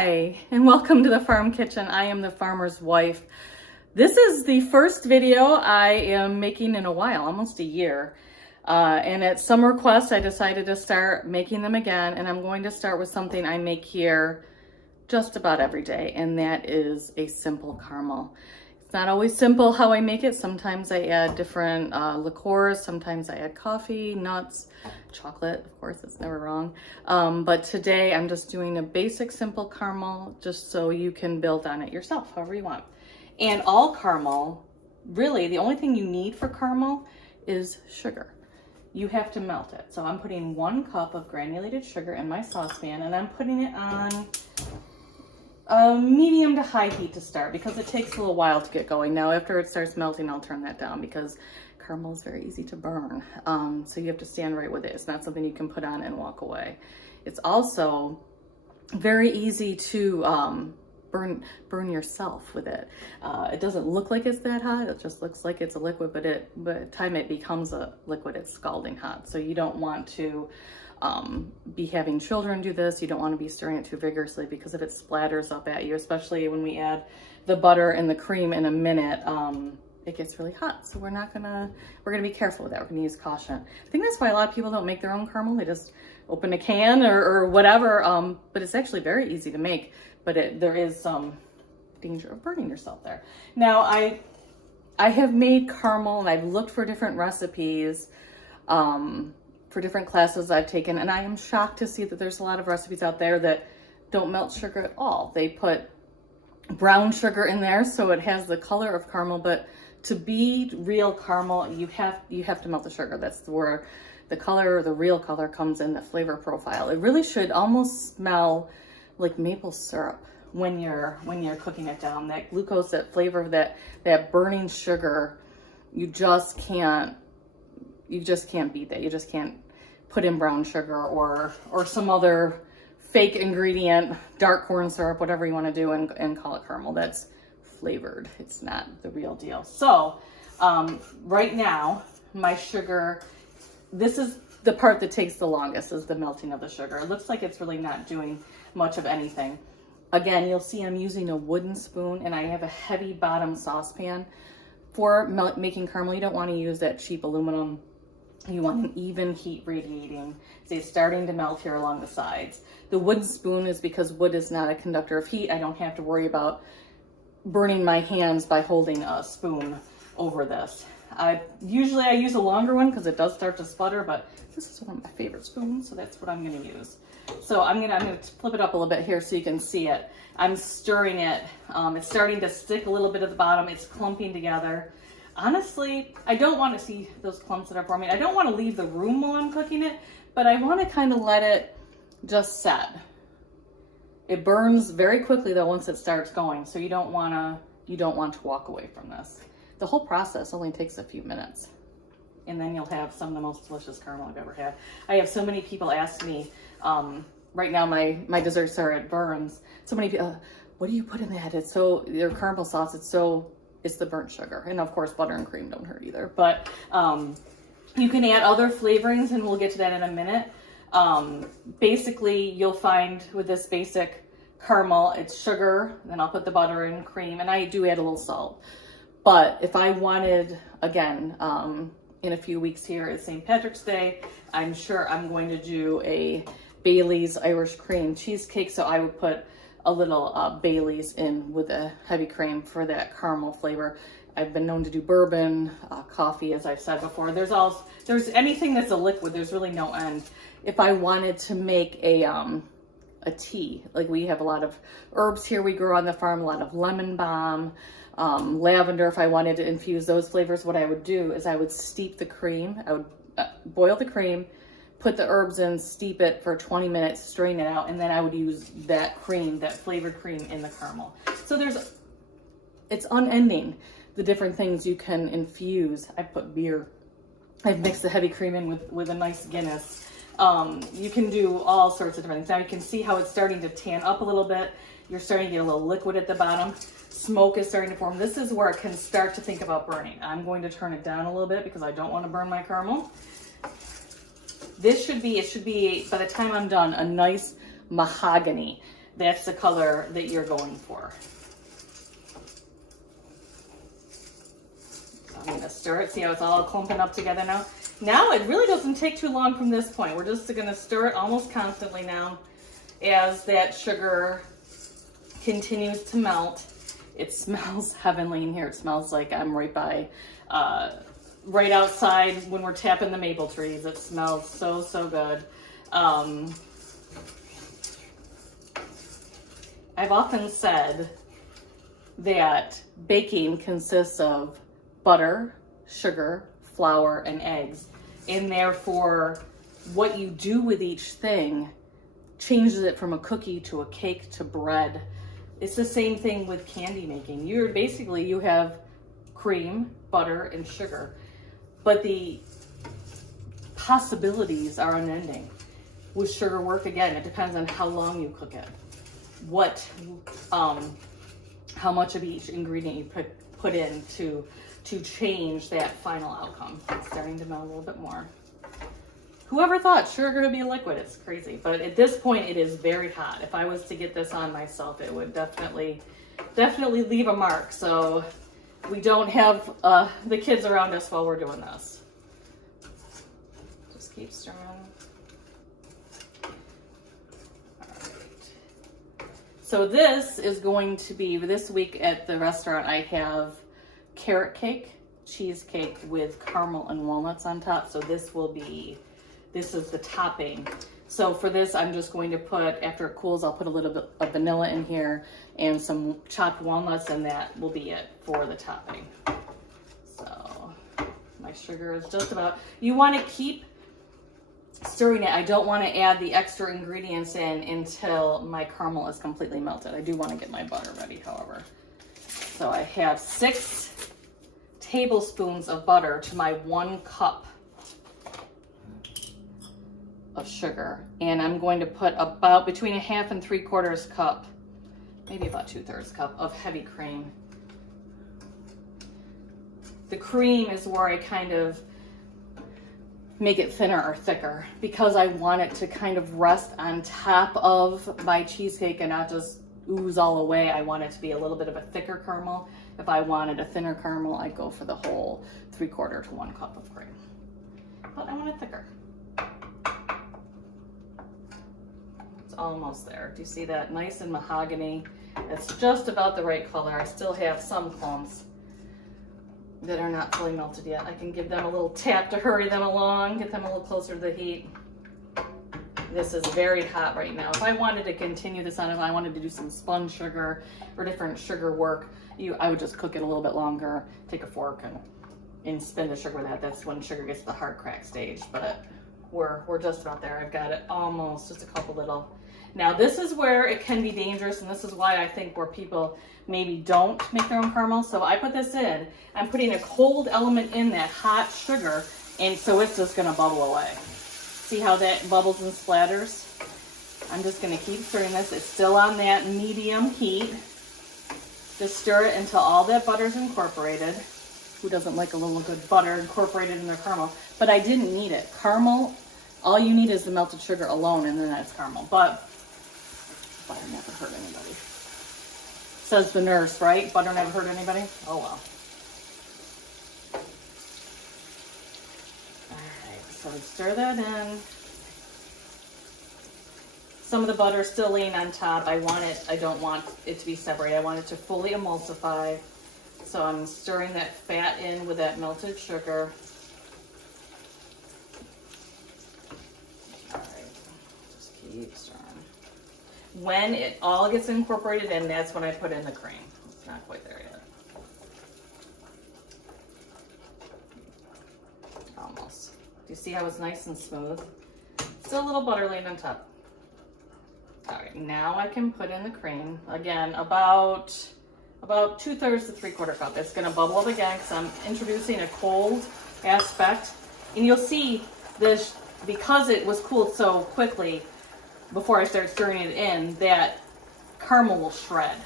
Hi, and welcome to the Farm Kitchen. I am the farmer's wife. This is the first video I am making in a while, almost a year. And at some request, I decided to start making them again, and I'm going to start with something I make here just about every day, and that is a simple caramel. It's not always simple how I make it. Sometimes I add different liqueurs, sometimes I add coffee, nuts, chocolate, of course, it's never wrong. But today I'm just doing a basic simple caramel just so you can build on it yourself, however you want. And all caramel, really, the only thing you need for caramel is sugar. You have to melt it. So I'm putting 1 cup of granulated sugar in my saucepan, and I'm putting it on medium to high heat to start because it takes a little while to get going. Now after it starts melting, I'll turn that down because caramel is very easy to burn. So you have to stand right with it. It's not something you can put on and walk away. It's also very easy to burn yourself with it. It doesn't look like it's that hot. It just looks like it's a liquid, but by the time it becomes a liquid, it's scalding hot. So you don't want to be having children do this. You don't want to be stirring it too vigorously because if it splatters up at you, especially when we add the butter and the cream in a minute, it gets really hot. So we're gonna be careful with that. We're gonna use caution. I think that's why a lot of people don't make their own caramel. They just open a can or whatever, but it's actually very easy to make, but there is some danger of burning yourself there. Now I have made caramel and I've looked for different recipes, for different classes I've taken, and I am shocked to see that there's a lot of recipes out there that don't melt sugar at all. They put brown sugar in there so it has the color of caramel, but to be real caramel, you have to melt the sugar. That's where the color, the real color, comes in, the flavor profile. It really should almost smell like maple syrup when you're cooking it down. That glucose, that flavor, that burning sugar, you just can't beat that. You just can't put in brown sugar or some other fake ingredient, dark corn syrup, whatever you want to do, and call it caramel. That's flavored. It's not the real deal. So right now, my sugar, this is the part that takes the longest, is the melting of the sugar. It looks like it's really not doing much of anything. Again, you'll see I'm using a wooden spoon, and I have a heavy bottom saucepan. For making caramel, you don't want to use that cheap aluminum. You want an even heat radiating. See, it's starting to melt here along the sides. The wooden spoon is because wood is not a conductor of heat. I don't have to worry about burning my hands by holding a spoon over this. Usually I use a longer one because it does start to sputter, but this is one of my favorite spoons, so that's what I'm going to use. So I'm gonna flip it up a little bit here so you can see it. I'm stirring it. It's starting to stick a little bit at the bottom. It's clumping together. Honestly, I don't want to see those clumps that are forming. I don't want to leave the room while I'm cooking it, but I want to kind of let it just set. It burns very quickly though once it starts going, so you don't want to walk away from this. The whole process only takes a few minutes, and then you'll have some of the most delicious caramel I've ever had. I have so many people ask me, right now my desserts are at Burns. So many people, what do you put in that? It's so, your caramel sauce, it's the burnt sugar. And of course, butter and cream don't hurt either. But you can add other flavorings, and we'll get to that in a minute. Basically, you'll find with this basic caramel, it's sugar, then I'll put the butter and cream, and I do add a little salt. But if I wanted, again, in a few weeks here at St. Patrick's Day, I'm sure I'm going to do a Bailey's Irish cream cheesecake, so I would put a little Bailey's in with a heavy cream for that caramel flavor. I've been known to do bourbon, coffee, as I've said before. There's anything that's a liquid, there's really no end. If I wanted to make a tea, like we have a lot of herbs here we grow on the farm, a lot of lemon balm, lavender. If I wanted to infuse those flavors, what I would do is I would steep the cream. I would boil the cream, put the herbs in, steep it for 20 minutes, strain it out, and then I would use that cream, that flavored cream, in the caramel. So it's unending, the different things you can infuse. I put beer. I've mixed the heavy cream in with a nice Guinness. You can do all sorts of different things. Now you can see how it's starting to tan up a little bit. You're starting to get a little liquid at the bottom. Smoke is starting to form. This is where it can start to think about burning. I'm going to turn it down a little bit because I don't want to burn my caramel. It should be, by the time I'm done, a nice mahogany. that's the color that you're going for. So I'm going to stir it. See how it's all clumping up together now? Now it really doesn't take too long from this point. We're just going to stir it almost constantly now as that sugar continues to melt. It smells heavenly in here. It smells like I'm right by, right outside when we're tapping the maple trees. It smells so, so good. I've often said that baking consists of butter, sugar, flour, and eggs. And therefore, what you do with each thing changes it from a cookie to a cake to bread. It's the same thing with candy making. You have cream, butter, and sugar, but the possibilities are unending. With sugar work, again, it depends on how long you cook it, how much of each ingredient you put in to change that final outcome. It's starting to melt a little bit more. Whoever thought sugar would be a liquid? It's crazy. But at this point, it is very hot. If I was to get this on myself, it would definitely leave a mark. So we don't have the kids around us while we're doing this. Just keep stirring. All right. So this is going to be, this week at the restaurant, I have carrot cake, cheesecake with caramel and walnuts on top. So this is the topping. So for this, I'm just going to put, after it cools, I'll put a little bit of vanilla in here and some chopped walnuts, and that will be it for the topping. So my sugar is just about, you want to keep stirring it. I don't want to add the extra ingredients in until my caramel is completely melted. I do want to get my butter ready, however. So I have 6 tablespoons of butter to my 1 cup of sugar, and I'm going to put about between 1/2 and 3/4 cup, maybe about 2/3 cup of heavy cream. The cream is where I kind of make it thinner or thicker because I want it to kind of rest on top of my cheesecake and not just ooze all away. I want it to be a little bit of a thicker caramel. If I wanted a thinner caramel, I'd go for the whole 3/4 to 1 cup of cream. But I want it thicker. Almost there. Do you see that? Nice and mahogany. It's just about the right color. I still have some clumps that are not fully melted yet. I can give them a little tap to hurry them along, get them a little closer to the heat. This is very hot right now. If I wanted to continue this on, if I wanted to do some spun sugar or different sugar work, I would just cook it a little bit longer, take a fork and spin the sugar with that. That's when sugar gets to the hard crack stage, but we're just about there. I've got it almost, just a couple little. Now this is where it can be dangerous, and this is why I think where people maybe don't make their own caramel. So I put this in, I'm putting a cold element in that hot sugar, and so it's just gonna bubble away. See how that bubbles and splatters? I'm just gonna keep stirring this. It's still on that medium heat. Just stir it until all that butter's incorporated. Who doesn't like a little good butter incorporated in their caramel? But I didn't need it. Caramel, all you need is the melted sugar alone, and then that's caramel. But butter never hurt anybody. Says the nurse, right? Butter never hurt anybody? Oh well. Alright, so we stir that in. Some of the butter is still laying on top. I don't want it to be separated. I want it to fully emulsify. So I'm stirring that fat in with that melted sugar. All right, just keep stirring. When it all gets incorporated in, that's when I put in the cream. It's not quite there yet. Almost. Do you see how it's nice and smooth? Still a little butter laying on top. All right, now I can put in the cream. Again, about 2/3 to 3/4 cup. It's gonna bubble up again because I'm introducing a cold aspect. And you'll see this, because it was cooled so quickly before I start stirring it in, that caramel will shred.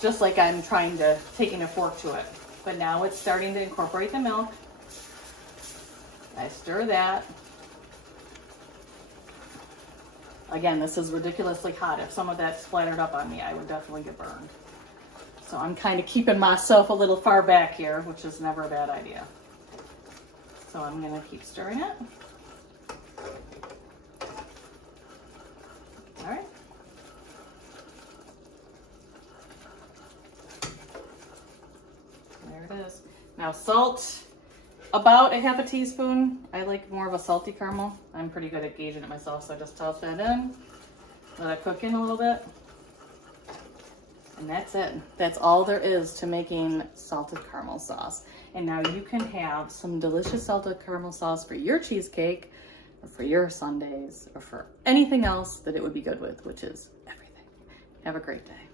Just like I'm taking a fork to it. But now it's starting to incorporate the milk. I stir that. Again, this is ridiculously hot. If some of that splattered up on me, I would definitely get burned. So I'm kind of keeping myself a little far back here, which is never a bad idea. So I'm going to keep stirring it. All right. There it is. Now salt, about a half a teaspoon. I like more of a salty caramel. I'm pretty good at gauging it myself, so I just toss that in. Let it cook in a little bit. And that's it. That's all there is to making salted caramel sauce. And now you can have some delicious salted caramel sauce for your cheesecake, or for your sundaes, or for anything else that it would be good with, which is everything. Have a great day.